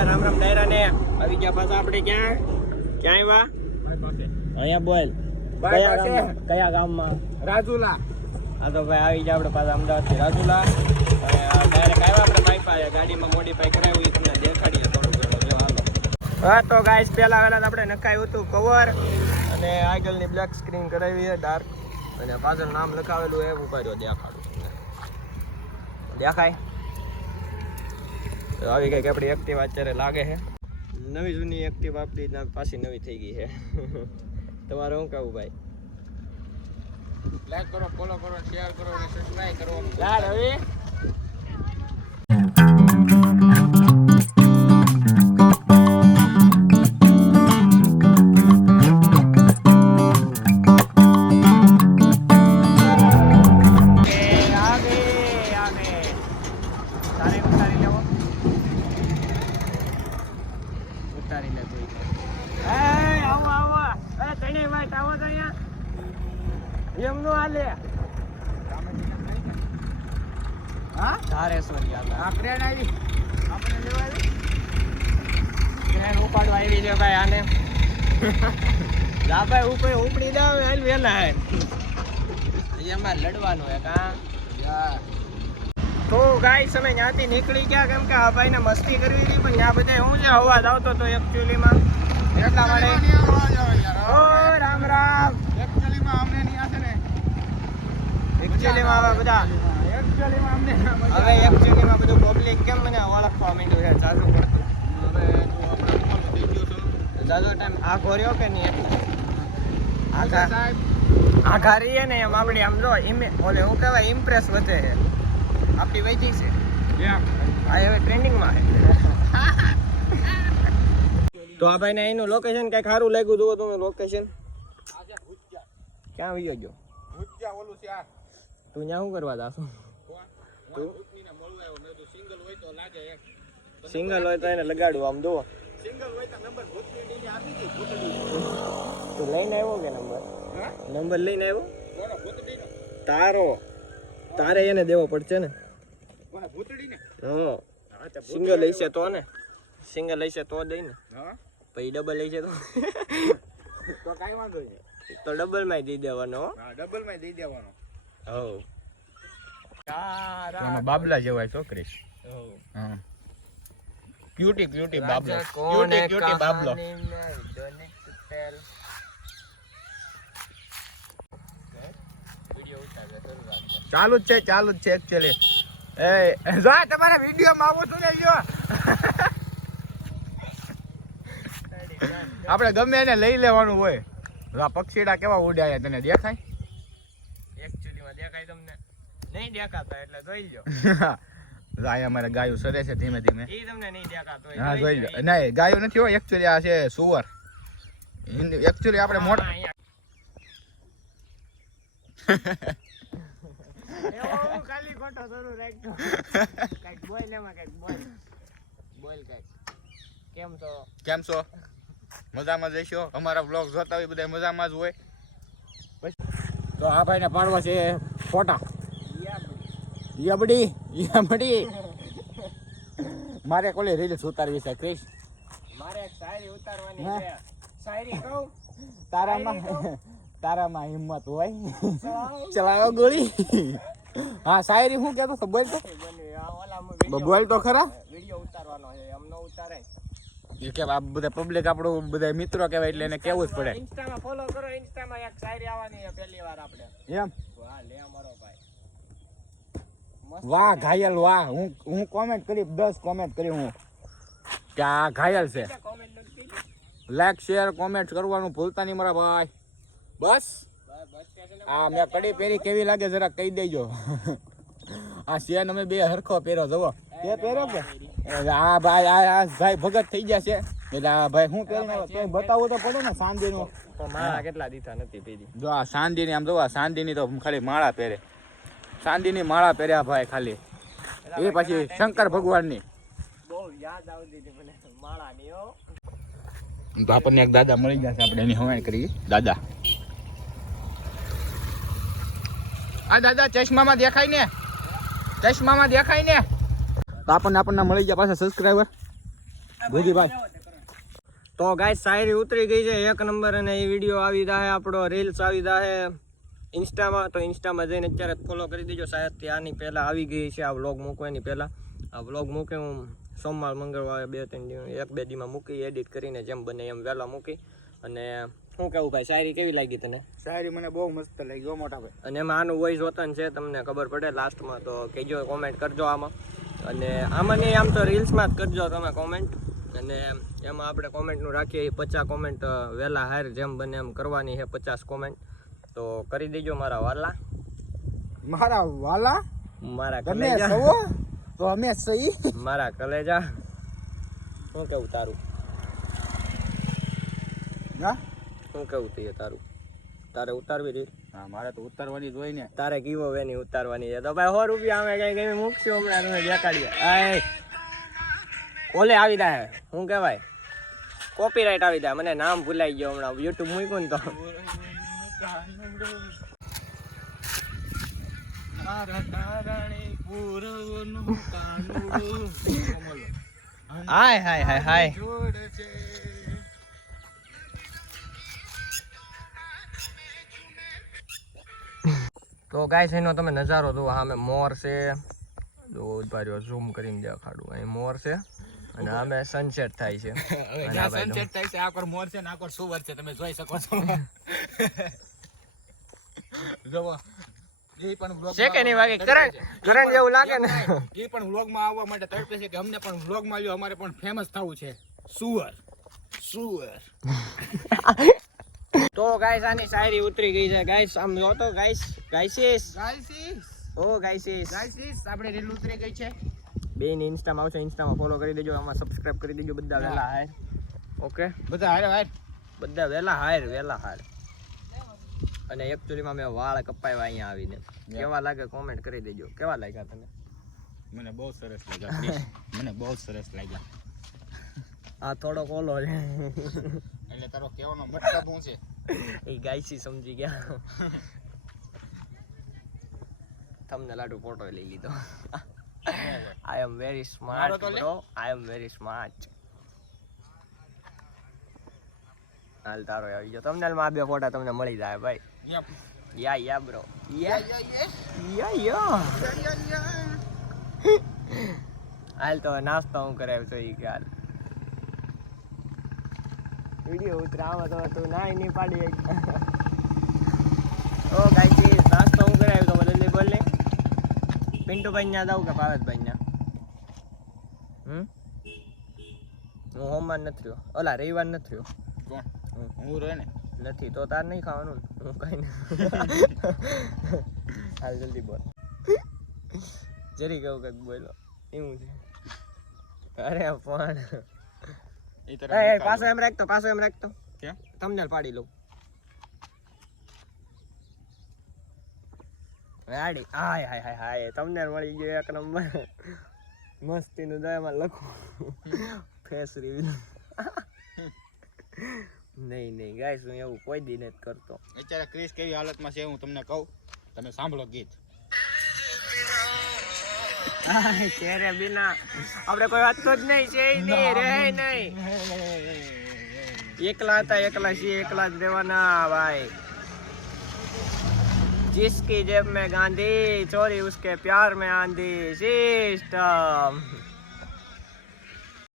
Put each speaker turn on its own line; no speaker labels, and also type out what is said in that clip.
હા રામ રામ ડાયરા ને. આવી ગયા પાછા આપણે ક્યાં? ક્યાં આવ્યા? અહીંયા બોલ. કયા. ગામમાં? કયા ગામમાં?
રાજુલા.
હા તો ભાઈ આવી ગયા આપણે પાછા અમદાવાદથી. રાજુલા. ડાયરેક્ટ આવ્યા આપણે બાઈક પાસે ગાડીમાં મોડીફાઈ કરાવ્યું એ તમને દેખાડીએ થોડું ઘણું. હાલો. હા તો ગાઈસ પહેલા વહેલા આપણે નખાયું હતું કવર અને આગળની બ્લેક સ્ક્રીન કરાવી છે ડાર્ક અને પાછળ નામ લખાવેલું એ ઊભા રહ્યો દેખાડું દેખાય? આવી કંઈક આપણી એક્ટિવા અત્યારે લાગે છે. નવી જૂની એક્ટિવા આપણી પાછી નવી થઈ ગઈ છે. તમારે શું કહું ભાઈ?
લાઈક કરો ફોલો કરો શેર કરો અને સબસ્ક્રાઇબ કરો
યાર હવે. અહીંયા એમનું હાલે
હા?
ધારેશ્વરી હાલે
આ ટ્રેન આવી. આપણે લેવા આવી?
ટ્રેન આવી છે ભાઈ આને. જા ઉપર ઉપડી દે હાલ વેલા હે. એમાં લડવાનું હે? કા તો ગાઈસ અમે ત્યાંથી નીકળી ગયા કેમ કે આ ભાઈને મસ્તી કરવી હતી પણ ત્યાં બધા હું છે અવાજ આવતો હતો એકચ્યુઅલીમાં એટલા માટે રામ રામ
એકચ્યુઅલીમાં અમને નહીં આશે ને
એકચ્યુઅલીમાં હવે બધા
એકચ્યુઅલીમાં
હવે એકચ્યુઅલીમાં બધું પબ્લિક કેમ મને ઓળખવા માંડ્યું છે જાજુ પડતું
હવે
જાજો ટાઈમ આ કર્યો કે નહીં? આખા આખા રહીએ ને એમ આપણે આમ જો ઇમે ઓલે હું કહેવાય ઇમ્પ્રેસ વધે છે. આપણી વૈજી છે. આ હવે ટ્રેન્ડિંગમાં છે. તો આ ભાઈને એનું લોકેશન કંઈક સારું લાગ્યું જુઓ તમે લોકેશન ક્યાં વિયો ગયો?
ઓલું છે આ.
તું ન્યા શું કરવા જાશો?
સિંગલ હોય તો
એને લગાડું આમ જુઓ.
સિંગલ હોય તો નંબર ભૂતની આપી દી
તું લઈને આવ્યો કે નંબર? નંબર લઈને આવ્યો? તારો. તારે એને દેવો પડશે ને? હા. સિંગલ લઈશે તો ને? સિંગલ લઈશે તો દઈ ને. પછી ડબલ લઈશે તો.
તો કાંઈ વાંધો નહીં.
તો ડબલમાં દઈ દેવાનો હા.
ડબલમાં દઈ દેવાનો. બાબલા જેવાય છોકરી હા. ક્યુટી ક્યુટી બાબલો. ક્યુટી ક્યુટી બાબલો. ચાલુ જ છે ચાલુ જ છે એકચ્યુઅલી એ જો તમારા વીડિયો માં આવો છું ને જો આપણે ગમે એને લઈ લેવાનું હોય. પક્ષીડા કેવા ઉડ્યા તને દેખાય?
દેખાય તમને નહીં દેખાતા એટલે જોઈ લો
જો અમારે ગાયું સરે છે ધીમે ધીમે
ઈ તમને નહીં દેખાતો
હા
જોઈ
જોઈ
લો.
લો નહીં ગાયો નથી હોય એકચ્યુઅલી આ છે સુવર એકચ્યુઅલી આપણે મોટા
હા, અહીંયા. એવો હું ખાલી ખોટો શરૂ રાખ્યો. કાંઈક બોલ એમાં કાંઈક બોલ. બોલ કાંઈક. કેમ છો
કેમ છો મજામાં જઈશો અમારા બ્લોગ જોતા હોય બધા મજામાં જ હોય તો આ ભાઈને પાડવા છે ફોટા. યબડી. યબડી. મારે કોલે રીલ્સ ઉતારવી છે ક્રિશ?
મારે શાયરી ઉતારવાની. છે. શાયરી કહું?
તારામાં તારામાં હિંમત હોય. ચલાવો? ગોળી. હા શાયરી હું કહેતો હતો બોલ તો. બોલ તો ખરા.
વીડિયો ઉતારવાનો છે. એમ ન ઉતારાય.
એ કે આ બધા પબ્લિક આપણું બધા મિત્રો કહેવાય એટલે એને કેવું જ પડે.
ઇન્સ્ટામાં ફોલો કરો ઇન્સ્ટામાં એક શાયરી આવવાની છે પહેલી વાર આપણે.
એમ?
વાહ લે અમારો ભાઈ.
વાહ ઘાયલ વાહ. હું હું કોમેન્ટ કરી દસ કોમેન્ટ કરી હું. કે આ ઘાયલ છે? લાઈક શેર કોમેન્ટ કરવાનું ભૂલતા નહીં મારા ભાઈ. બસ. આ મેં કડી પહેરી કેવી લાગે જરા કહી દેજો. આ શેન અમે બે હરખો પહેરો જવો તે પહેર્યો કે? આ ભાઈ આ આ ભાઈ ભગત થઈ ગયા છે. એટલે આ ભાઈ હું પહેરીને તો બતાવો તો પડે ને સાંજનું
નું માળા કેટલા દીધા નથી પીધી
જો આ સાંદીની આમ જો આ સાંદીની તો ખાલી માળા પહેરે. સાંદીની માળા પહેર્યા ભાઈ ખાલી. એ પછી શંકર ભગવાનની.
બહુ યાદ આવતી હતી મને માળાની હો.
તો આપણને એક દાદા મળી જશે આપણે એની હવાઈ કરીએ. દાદા. આ દાદા ચશ્મામાં દેખાય ને? ચશ્મામાં દેખાય ને? તો આપણને આપણને મળી ગયા પાછા સબસ્ક્રાઈબર ભોગીભાઈ
તો ગાય શાયરી ઉતરી ગઈ છે એક નંબર અને એ વીડિયો આવી જાય આપણો રીલ્સ આવી જાય ઇન્સ્ટામાં તો ઇન્સ્ટામાં જઈને અત્યારે ફોલો કરી દેજો. શાયદ આની પહેલાં આવી ગઈ છે આ વ્લોગ મૂકવાની પહેલાં. આ વ્લોગ મૂકે હું સોમવાર મંગળવારે બે ત્રણ દિવસ એક બે દીમાં મૂકી એડિટ કરીને જેમ બને એમ વહેલા મૂકી. અને શું કેવું ભાઈ શાયરી કેવી લાગી તને?
શાયરી મને બહુ મસ્ત લાગી મોટા ભાઈ.
અને એમાં આનું વોઇસ વતન છે તમને ખબર પડે લાસ્ટમાં તો કહેજો કોમેન્ટ કરજો આમાં. અને આમાં નહીં આમ તો રીલ્સમાં જ કરજો તમે કોમેન્ટ અને એમાં આપણે કોમેન્ટનું રાખીએ પચાસ કોમેન્ટ વહેલા હાર જેમ બને એમ કરવાની છે પચાસ કોમેન્ટ તો કરી દેજો મારા વાલા.
મારા વાલા?
મારા કલેજા.
તો અમે સહી
મારા કલેજા. શું કેવું તારું?
હા?
શું કેવું થઈએ તારું? તારે ઉતારવી રીલ
હા મારે તો ઉતારવાની જોઈ હોય ને.
તારે કીવો વેની ઉતારવાની છે. તો ભાઈ સો રૂપિયા અમે કઈ કઈ મૂકશું હમણાં તમે દેખાડીએ આય ઓલે આવી જાય શું કહેવાય? કોપીરાઇટ આવી જાય મને નામ ભૂલાઈ ગયો હમણાં. યુટ્યુબ મૂક્યું ને તો. હાય હાય હાય હાય. તો ગાય એનો તમે નજારો જુઓ. સામે મોર છે. જો ઊભા ઝૂમ કરીને દેખાડું. અહીં મોર છે અને અમે સનસેટ થાય છે. આ
સનસેટ થાય છે આ કોર મોર છે ને આ કોર સુવર છે. તમે જોઈ શકો છો. જોવો એ પણ vlog
છે કે નહીં વાગે?
તડપે
કરંટ જેવું લાગે ને?
એ પણ વ્લોગમાં આવવા માટે તડપે છે કે અમને પણ વ્લોગમાં આવ્યો અમારે પણ ફેમસ થવું છે. સુવર. સુવર.
તો ગાઈસ આની શાયરી ઉતરી ગઈ છે. ગાઈસ આમ જો તો ગાઈસ ગાઈસીસ
ગાઈસીસ
ઓ ગાઈસીસ
ગાઈસીસ આપણે રીલ ઉતરી ગઈ છે.
બેન ઇન્સ્ટામાં આવશે. ઇન્સ્ટામાં ફોલો કરી દેજો. આમાં સબસ્ક્રાઇબ કરી દેજો. બધા વહેલા હાર ઓકે
બધા હારે હાર.
બધા વેલા હાર વેલા હાર. અને એકચ્યુઅલીમાં મેં વાળ કપાવ્યા અહીંયા આવીને. કેવા લાગે કોમેન્ટ કરી દેજો. કેવા લાગ્યા તને?
મને બહુ સરસ લાગ્યા મને બહુ સરસ લાગ્યા.
આ થોડો કોલો છે.
તારો કહેવાનો મતલબ શું છે?
એ ગાયસી સમજી ગયા. તમને લાડુ ફોટો લઈ લીધો.
I
am
very smart
bro I am very smart હાલ તારો આવી ગયો. તમને માં બે ફોટા તમને મળી જાય ભાઈ.
Yeah.
Yeah bro
yeah yeah, yeah.
હાલ તો નાસ્તો હું કરાવ્યો છો એ હાલ. વીડિયો ઉતરાવા તો તું ના એની પાડી એક. ઓ ગાઈજી નાસ્તો હું કરાવ્યો તો બોલે બોલે પિન્ટુભાઈ ના દઉં કે ભાવેશભાઈ ના હમ? હું હોમમાં નથી રહ્યો. ઓલા રવિવાર નથી રહ્યો.
કોણ? હું રહે ને?
નથી તો તાર નહીં ખાવાનું હું કઈ નહીં. હાલ જલ્દી બોલ. જરી કહું કંઈક બોલો. એવું છે. અરે પણ.
એ
એ,
તરફ
પાછો એમ રાખતો પાછો એમ રાખતો? તમને પાડી લઉં. આડી હાય હાય હાય હાય. તમને મળી ગયો એક નંબર. મસ્તીનું દયામાં લખું. ફેસ નહીં નહીં ગાઈસ હું એવું કોઈ દી નથી કરતો.
અત્યારે ક્રિસ કેવી હાલતમાં છે હું તમને કહું. તમે સાંભળો ગીત.
આય, તેરે બિના આપણે કોઈ વાત તો જ નહીં છે ય નહીં રહે નહીં એકલા હતા એકલા છીએ એકલા જ રહેવાના ભાઈ जिसकी जेब में गांधी चोरी उसके प्यार में आंधी सिस्टम